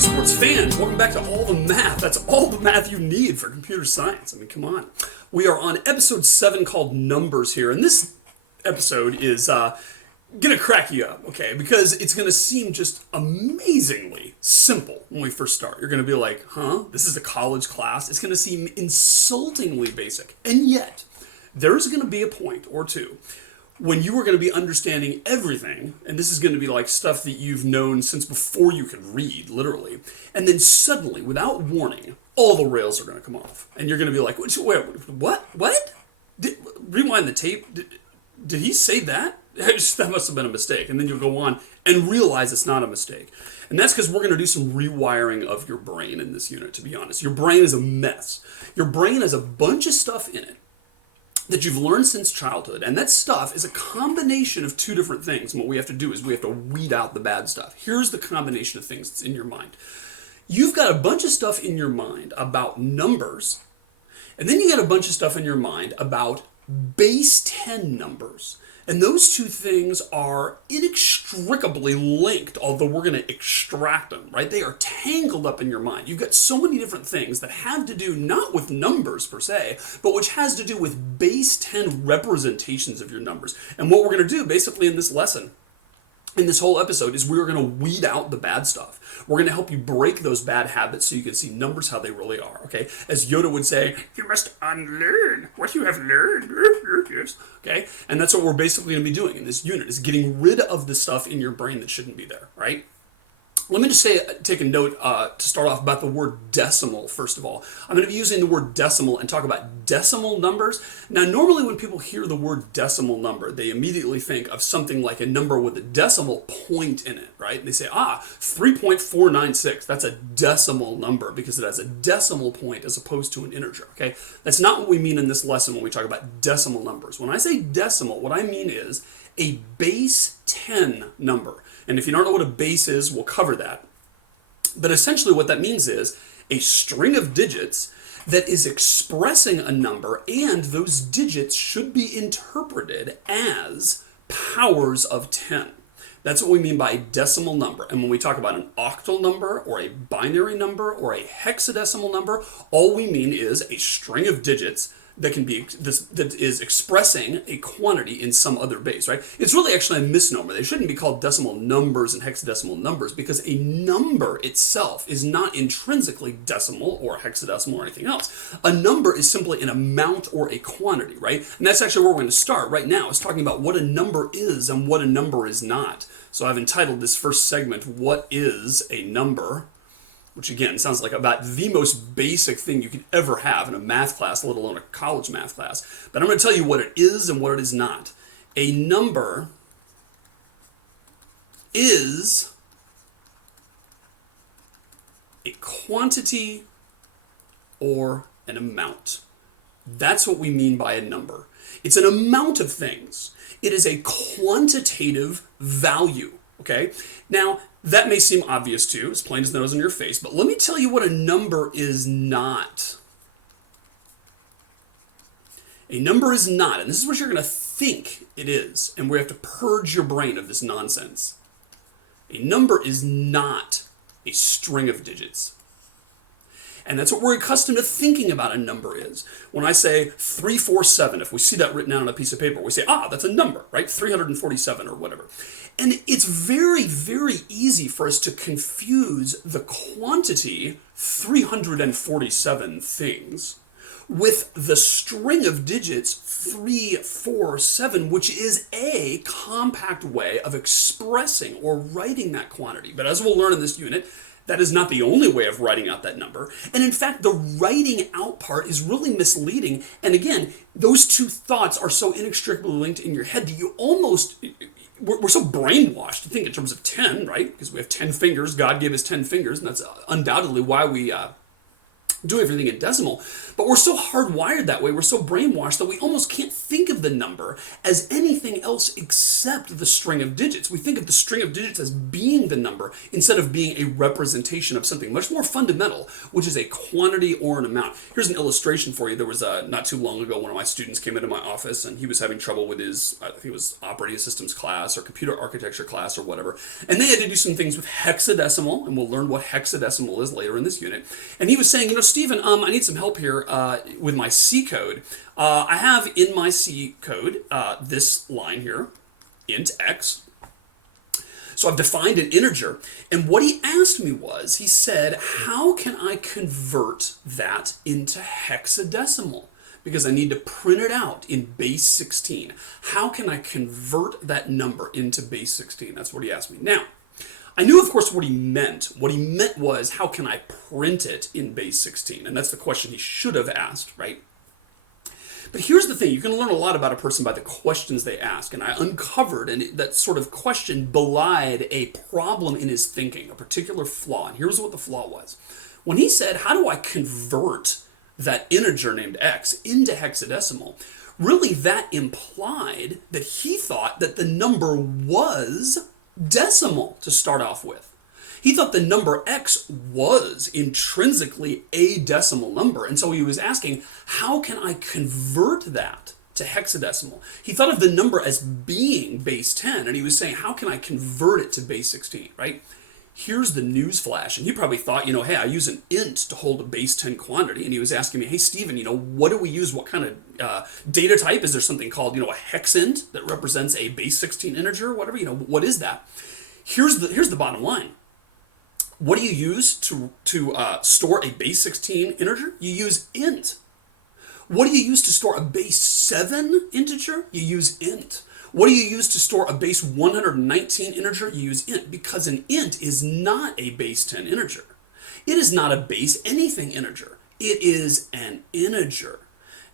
Sports fans, welcome back to All the Math. That's all the math you need for computer science. I mean, come on. We are on episode 7 called Numbers here, and this episode is gonna crack you up, okay? Because it's gonna seem just amazingly simple when we first start. You're gonna be like, huh? This is a college class? It's gonna seem insultingly basic. And yet, there's gonna be a point or two when you are going to be understanding everything, and this is going to be like stuff that you've known since before you could read, literally, and then suddenly, without warning, all the rails are going to come off. And you're going to be like, wait, what? What? Rewind the tape? Did he say that? That must have been a mistake. And then you'll go on and realize it's not a mistake. And that's because we're going to do some rewiring of your brain in this unit, to be honest. Your brain is a mess. Your brain has a bunch of stuff in it that you've learned since childhood, and that stuff is a combination of two different things. And what we have to do is we have to weed out the bad stuff. Here's the combination of things that's in your mind. You've got a bunch of stuff in your mind about numbers, and then you got a bunch of stuff in your mind about base 10 numbers. And those two things are inextricably linked, although we're going to extract them, right? They are tangled up in your mind. You've got so many different things that have to do not with numbers per se, but which has to do with base 10 representations of your numbers. And what we're going to do basically in this lesson, in this whole episode, is we're going to weed out the bad stuff. We're going to help you break those bad habits so you can see numbers how they really are, okay? As Yoda would say, you must unlearn what you have learned, okay? And that's what we're basically going to be doing in this unit, is getting rid of the stuff in your brain that shouldn't be there, right? Let me just take a note to start off about the word decimal, first of all. I'm going to be using the word decimal and talk about decimal numbers. Now, normally when people hear the word decimal number, they immediately think of something like a number with a decimal point in it, right? They say, 3.496, that's a decimal number because it has a decimal point as opposed to an integer, okay? That's not what we mean in this lesson when we talk about decimal numbers. When I say decimal, what I mean is a base 10 number. And if you don't know what a base is, we'll cover that. But essentially what that means is a string of digits that is expressing a number, and those digits should be interpreted as powers of 10. That's what we mean by a decimal number. And when we talk about an octal number or a binary number or a hexadecimal number, all we mean is a string of digits that is expressing a quantity in some other base, right? It's really actually a misnomer. They shouldn't be called decimal numbers and hexadecimal numbers because a number itself is not intrinsically decimal or hexadecimal or anything else. A number is simply an amount or a quantity, right? And that's actually where we're going to start right now, is talking about what a number is and what a number is not. So I've entitled this first segment, What is a Number? Which again sounds like about the most basic thing you could ever have in a math class, let alone a college math class. But I'm going to tell you what it is and what it is not. A number is a quantity or an amount. That's what we mean by a number. It's an amount of things. It is a quantitative value, okay? Now, that may seem obvious to you, as plain as the nose on your face, but let me tell you what a number is not. A number is not, and this is what you're going to think it is, and we have to purge your brain of this nonsense. A number is not a string of digits. And that's what we're accustomed to thinking about a number is. When I say 347, if we see that written down on a piece of paper, we say, that's a number, right? 347 or whatever. And it's very, very easy for us to confuse the quantity 347 things with the string of digits 347, which is a compact way of expressing or writing that quantity. But as we'll learn in this unit, that is not the only way of writing out that number. And in fact, the writing out part is really misleading. And again, those two thoughts are so inextricably linked in your head that you almost, we're so brainwashed to think in terms of 10, right? Because we have 10 fingers. God gave us 10 fingers, and that's undoubtedly why we do everything in decimal, but we're so hardwired that way, we're so brainwashed that we almost can't think of the number as anything else except the string of digits. We think of the string of digits as being the number instead of being a representation of something much more fundamental, which is a quantity or an amount. Here's an illustration for you. There was not too long ago, one of my students came into my office and he was having trouble with his, I think it was operating systems class or computer architecture class or whatever, and they had to do some things with hexadecimal, and we'll learn what hexadecimal is later in this unit. And he was saying, Stephen, I need some help here with my C code. I have in my C code this line here, int x. So I've defined an integer. And what he asked me was, he said, how can I convert that into hexadecimal? Because I need to print it out in base 16. How can I convert that number into base 16? That's what he asked me. Now, I knew, of course, what he meant. What he meant was, how can I print it in base 16? And that's the question he should have asked, right? But here's the thing. You can learn a lot about a person by the questions they ask. And I uncovered, and that sort of question belied a problem in his thinking, a particular flaw. And here's what the flaw was. When he said, how do I convert that integer named x into hexadecimal? Really, that implied that he thought that the number was decimal to start off with. He thought the number x was intrinsically a decimal number, and so he was asking, how can I convert that to hexadecimal? He thought of the number as being base 10, and he was saying, how can I convert it to base 16, right? Here's the news flash, and he probably thought, hey, I use an int to hold a base 10 quantity, and he was asking me, hey, Stephen, what do we use? What kind of data type? Is there something called, a hex int that represents a base 16 integer, whatever, what is that? Here's the bottom line. What do you use to store a base 16 integer? You use int. What do you use to store a base 7 integer? You use int. What do you use to store a base 119 integer? You use int, because an int is not a base 10 integer. It is not a base anything integer. It is an integer.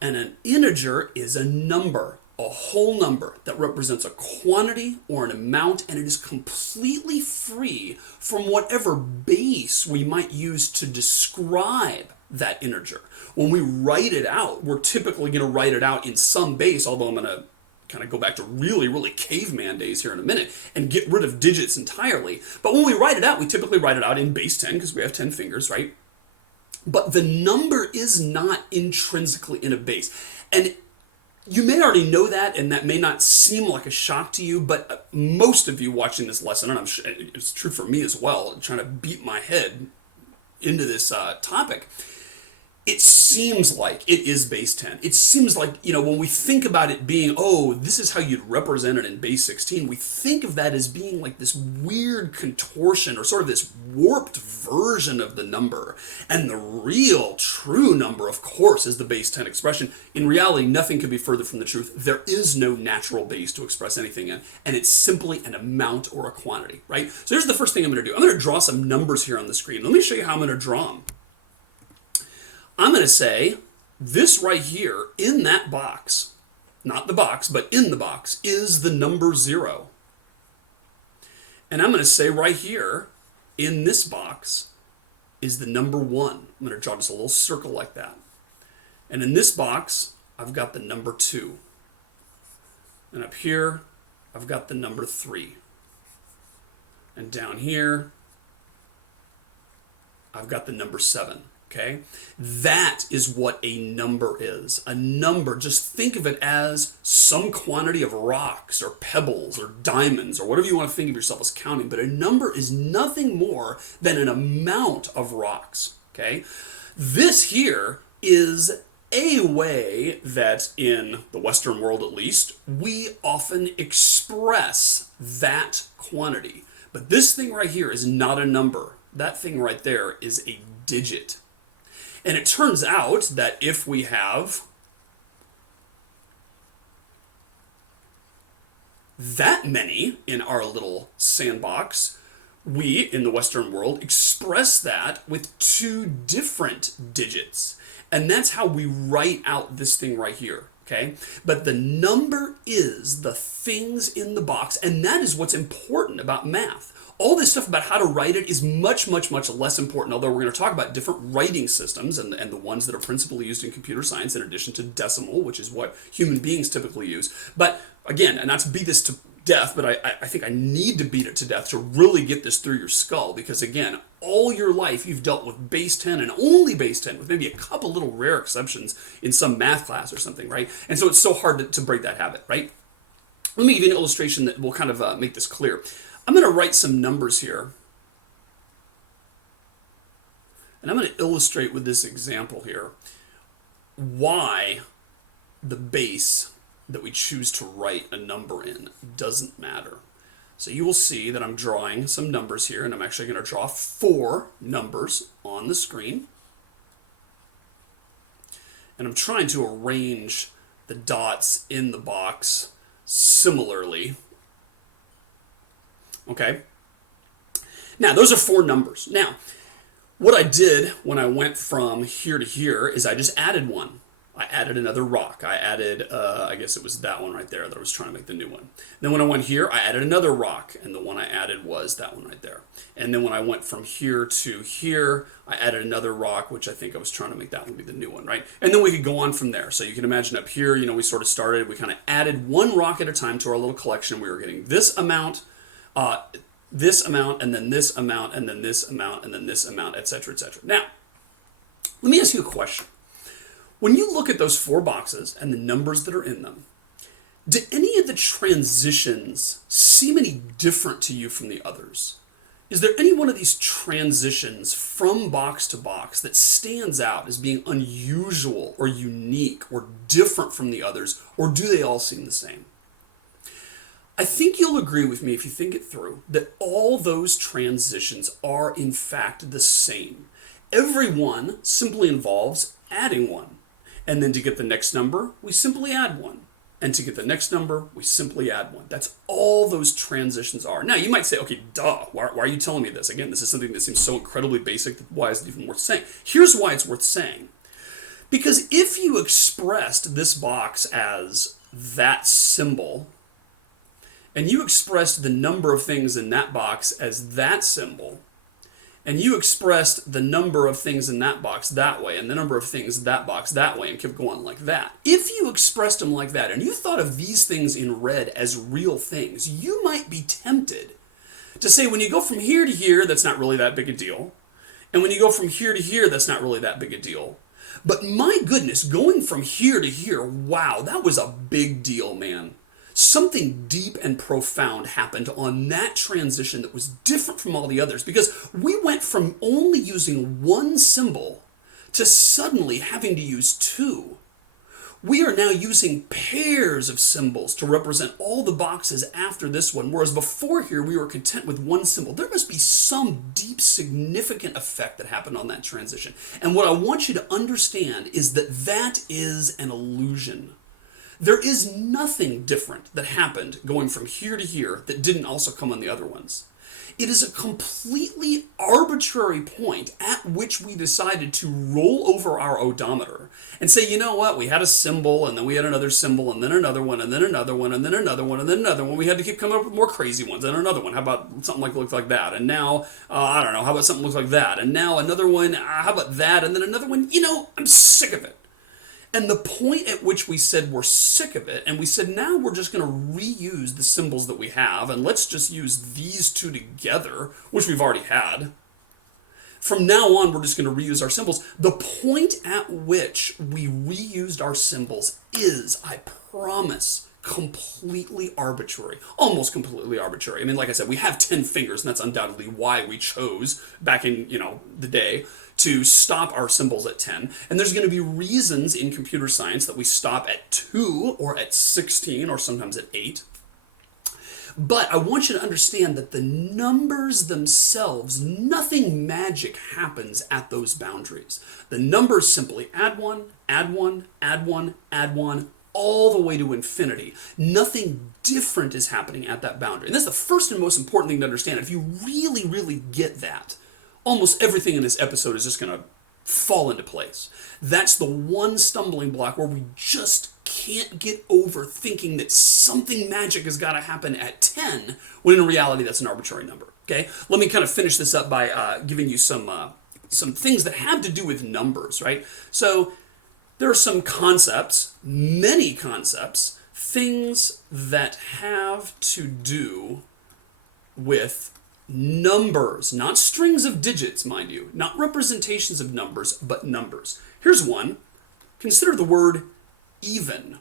And an integer is a number, a whole number that represents a quantity or an amount, and it is completely free from whatever base we might use to describe that integer. When we write it out, we're typically going to write it out in some base, although I'm going to kind of go back to really caveman days here in a minute and get rid of digits entirely. But when we write it out, we typically write it out in base 10 because we have 10 fingers, right? But the number is not intrinsically in a base. And you may already know that, and that may not seem like a shock to you, but most of you watching this lesson, and I'm sure it's true for me as well, trying to beat my head into this topic, it seems like it is base 10. It seems like, when we think about it being, this is how you'd represent it in base 16, we think of that as being like this weird contortion or sort of this warped version of the number. And the real, true number, of course, is the base 10 expression. In reality, nothing could be further from the truth. There is no natural base to express anything in, and it's simply an amount or a quantity, right? So here's the first thing I'm going to do. I'm going to draw some numbers here on the screen. Let me show you how I'm going to draw them. I'm going to say this right here in that box, not the box, but in the box, is the number 0. And I'm going to say right here in this box is the number 1. I'm going to draw just a little circle like that. And in this box, I've got the number 2. And up here, I've got the number 3. And down here, I've got the number 7. Okay, that is what a number is. A number, just think of it as some quantity of rocks or pebbles or diamonds or whatever you want to think of yourself as counting. But a number is nothing more than an amount of rocks. Okay, this here is a way that in the Western world, at least, we often express that quantity. But this thing right here is not a number. That thing right there is a digit. And it turns out that if we have that many in our little sandbox, we, in the Western world, express that with 2 different digits. And that's how we write out this thing right here. Okay, but the number is the things in the box, and that is what's important about math. All this stuff about how to write it is much, much, much less important, although we're going to talk about different writing systems and the ones that are principally used in computer science in addition to decimal, which is what human beings typically use. But again, and not to beat this to death, but I think I need to beat it to death to really get this through your skull, because again, all your life you've dealt with base 10 and only base 10, with maybe a couple little rare exceptions in some math class or something, right? And so it's so hard to break that habit, right? Let me give you an illustration that will kind of make this clear. I'm going to write some numbers here, and I'm going to illustrate with this example here why the base that we choose to write a number in doesn't matter. So you will see that I'm drawing some numbers here, and I'm actually going to draw 4 numbers on the screen. And I'm trying to arrange the dots in the box similarly. Okay? Now, those are 4 numbers. Now, what I did when I went from here to here is I just added one. I added another rock. I added, I guess it was that one right there that I was trying to make the new one. Then when I went here, I added another rock, and the one I added was that one right there. And then when I went from here to here, I added another rock, which I think I was trying to make that one be the new one, right? And then we could go on from there. So you can imagine up here, you know, we sort of started, we kind of added one rock at a time to our little collection. We were getting this amount, and then this amount, and then this amount, and then this amount, etc., etc. Now, let me ask you a question. When you look at those 4 boxes and the numbers that are in them, do any of the transitions seem any different to you from the others? Is there any one of these transitions from box to box that stands out as being unusual or unique or different from the others, or do they all seem the same? I think you'll agree with me if you think it through that all those transitions are in fact the same. Every one simply involves adding one. And then to get the next number, we simply add one. And to get the next number, we simply add one. That's all those transitions are. Now, you might say, okay, duh, why are you telling me this? Again, this is something that seems so incredibly basic, that why is it even worth saying? Here's why it's worth saying. Because if you expressed this box as that symbol, and you expressed the number of things in that box as that symbol, and you expressed the number of things in that box that way, and the number of things in that box that way, and kept going like that. If you expressed them like that, and you thought of these things in red as real things, you might be tempted to say, when you go from here to here, that's not really that big a deal. And when you go from here to here, that's not really that big a deal. But my goodness, going from here to here, wow, that was a big deal, man. Something deep and profound happened on that transition that was different from all the others, because we went from only using one symbol to suddenly having to use 2. We are now using pairs of symbols to represent all the boxes after this one, whereas before here we were content with one symbol. There must be some deep, significant effect that happened on that transition. And what I want you to understand is that that is an illusion. There is nothing different that happened going from here to here that didn't also come on the other ones. It is a completely arbitrary point at which we decided to roll over our odometer and say, you know what, we had a symbol, and then we had another symbol, and then another one, and then another one, and then another one, and then another one. We had to keep coming up with more crazy ones, and another one. How about something like looks like that? And now, I don't know, how about something looks like that? And now another one, how about that? And then another one. You know, I'm sick of it. And the point at which we said we're sick of it, and we said now we're just going to reuse the symbols that we have, and let's just use these 2 together, which we've already had. From now on, we're just going to reuse our symbols. The point at which we reused our symbols is, I promise, completely arbitrary. Almost completely arbitrary. I mean, like I said, we have 10 fingers, and that's undoubtedly why we chose, back in, the day, to stop our symbols at 10. And there's going to be reasons in computer science that we stop at 2 or at 16 or sometimes at 8. But I want you to understand that the numbers themselves, nothing magic happens at those boundaries. The numbers simply add one, add one, add one, add one, all the way to infinity. Nothing different is happening at that boundary. And that's the first and most important thing to understand. If you really, really get that, almost everything in this episode is just going to fall into place. That's the one stumbling block where we just can't get over thinking that something magic has got to happen at 10, when in reality that's an arbitrary number. Okay, let me kind of finish this up by giving you some things that have to do with numbers, right? So there are some concepts, many concepts, things that have to do with numbers, not strings of digits, mind you, not representations of numbers, but numbers. Here's one. Consider the word even.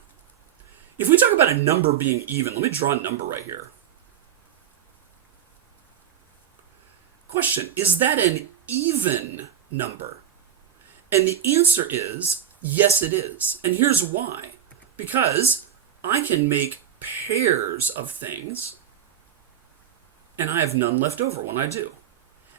If we talk about a number being even, let me draw a number right here. Question, is that an even number? And the answer is, yes it is. And here's why. Because I can make pairs of things, and I have none left over when I do.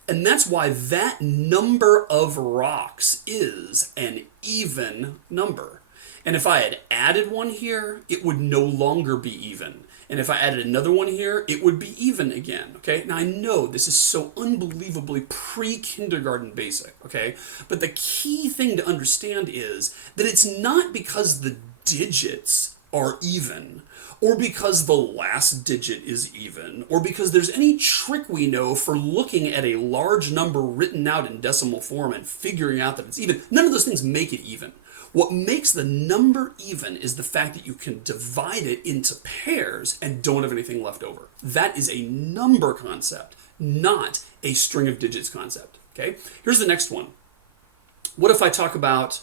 And that's why that number of rocks is an even number. And if I had added one here, it would no longer be even. And if I added another one here, it would be even again, okay? Now I know this is so unbelievably pre-kindergarten basic, okay? But the key thing to understand is that it's not because the digits are even, or because the last digit is even, or because there's any trick we know for looking at a large number written out in decimal form and figuring out that it's even. None of those things make it even. What makes the number even is the fact that you can divide it into pairs and don't have anything left over. That is a number concept, not a string of digits concept. Okay? Here's the next one. What if I talk about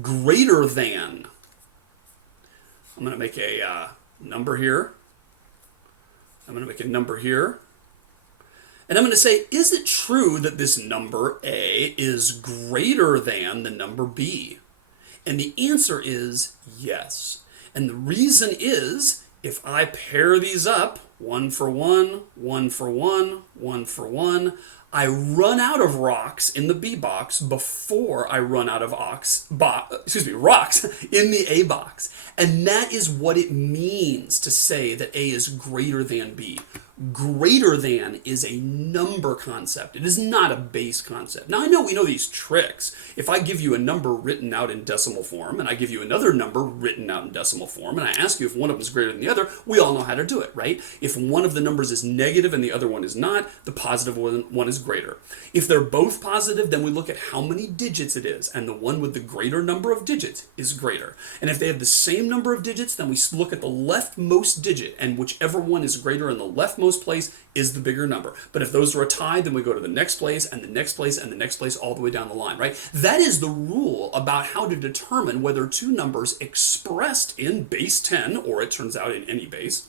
greater than? I'm going to make a number here. I'm going to make a number here. And I'm going to say, is it true that this number A is greater than the number B? And the answer is yes. And the reason is, if I pair these up, 1 for 1, 1 for 1, 1 for 1, I run out of rocks in the B box before I run out of rocks in the A box. And that is what it means to say that A is greater than B. Greater than is a number concept. It is not a base concept. Now I know we know these tricks. If I give you a number written out in decimal form, and I give you another number written out in decimal form, and I ask you if one of them is greater than the other, we all know how to do it, right? If one of the numbers is negative and the other one is not, the positive one is greater. If they're both positive, then we look at how many digits it is, and the one with the greater number of digits is greater. And if they have the same number of digits, then we look at the leftmost digit, and whichever one is greater in the leftmost place is the bigger number. But if those are a tie, then we go to the next place and the next place and the next place all the way down the line, right? That is the rule about how to determine whether two numbers expressed in base 10, or it turns out in any base,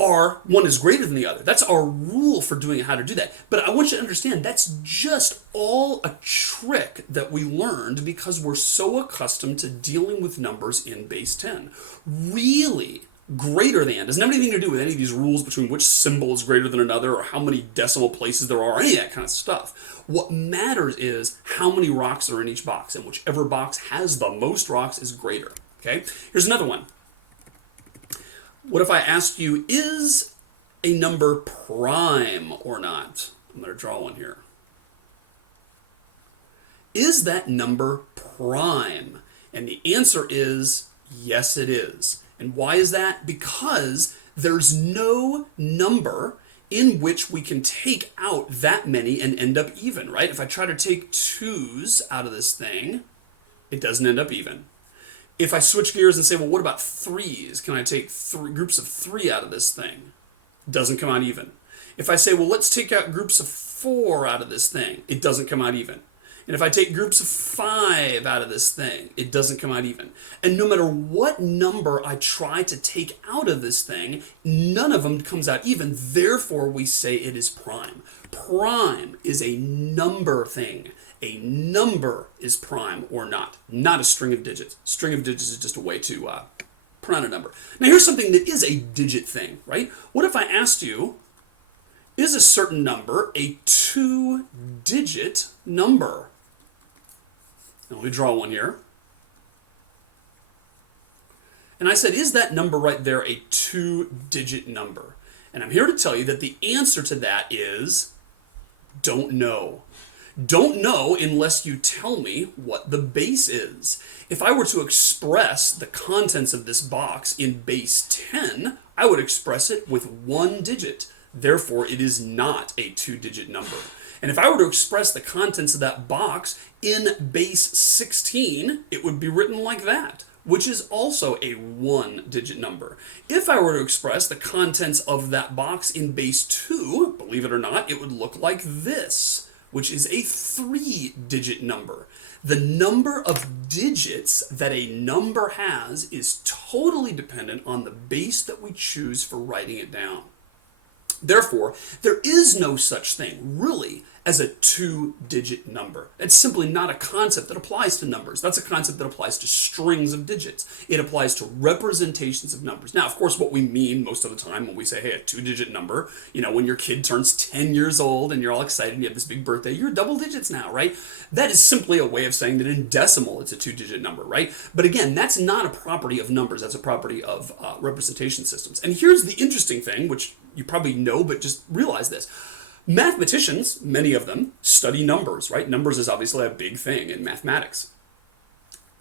are one is greater than the other. That's our rule for doing how to do that. But I want you to understand that's just all a trick that we learned because we're so accustomed to dealing with numbers in base 10. Really, greater than doesn't have anything to do with any of these rules between which symbol is greater than another or how many decimal places there are, any of that kind of stuff. What matters is how many rocks are in each box, and whichever box has the most rocks is greater. Okay? Here's another one. What if I asked you, is a number prime or not? I'm going to draw one here. Is that number prime? And the answer is yes, it is. And why is that? Because there's no number in which we can take out that many and end up even, right? If I try to take 2's out of this thing, it doesn't end up even. If I switch gears and say, well, what about 3's? Can I take groups of 3 out of this thing? It doesn't come out even. If I say, well, let's take out groups of 4 out of this thing, it doesn't come out even. And if I take groups of 5 out of this thing, it doesn't come out even. And no matter what number I try to take out of this thing, none of them comes out even. Therefore, we say it is prime. Prime is a number thing. A number is prime or not a string of digits. String of digits is just a way to print a number. Now, here's something that is a digit thing, right? What if I asked you, is a certain number a 2-digit number? Now, let me draw one here. And I said, is that number right there a 2-digit number? And I'm here to tell you that the answer to that is don't know. Don't know unless you tell me what the base is. If I were to express the contents of this box in base 10, I would express it with one digit. Therefore, it is not a two-digit number. And if I were to express the contents of that box in base 16, it would be written like that, which is also a one-digit number. If I were to express the contents of that box in base 2, believe it or not, it would look like this, which is a three-digit number. The number of digits that a number has is totally dependent on the base that we choose for writing it down. Therefore, there is no such thing, really, as a two-digit number. It's simply not a concept that applies to numbers. That's a concept that applies to strings of digits. It applies to representations of numbers. Now, of course, what we mean most of the time when we say, hey, a two-digit number, when your kid turns 10 years old and you're all excited and you have this big birthday, you're double digits now, right? That is simply a way of saying that in decimal, it's a two-digit number, right? But again, that's not a property of numbers. That's a property of representation systems. And here's the interesting thing, which you probably know, but just realize this. Mathematicians, many of them, study numbers, right? Numbers is obviously a big thing in mathematics.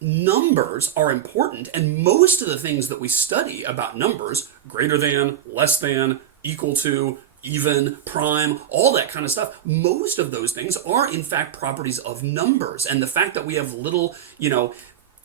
Numbers are important, and most of the things that we study about numbers, greater than, less than, equal to, even, prime, all that kind of stuff, most of those things are in fact properties of numbers. And the fact that we have little,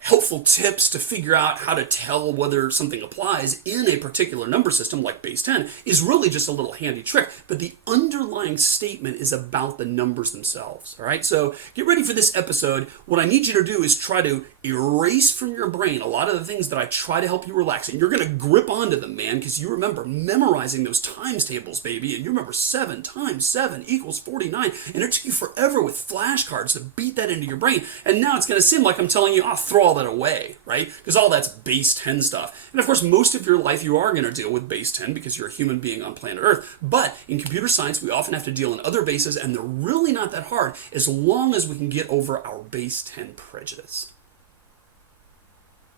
helpful tips to figure out how to tell whether something applies in a particular number system like base 10 is really just a little handy trick. But the underlying statement is about the numbers themselves. All right, so get ready for this episode. What I need you to do is try to erase from your brain a lot of the things that I try to help you relax. And you're going to grip onto them, man, because you remember memorizing those times tables, baby. And you remember 7 times 7 equals 49. And it took you forever with flashcards to beat that into your brain. And now it's going to seem like I'm telling you, throw all that away, right? Because all that's base 10 stuff. And of course, most of your life you are going to deal with base 10 because you're a human being on planet Earth. But in computer science, we often have to deal in other bases, and they're really not that hard as long as we can get over our base 10 prejudice.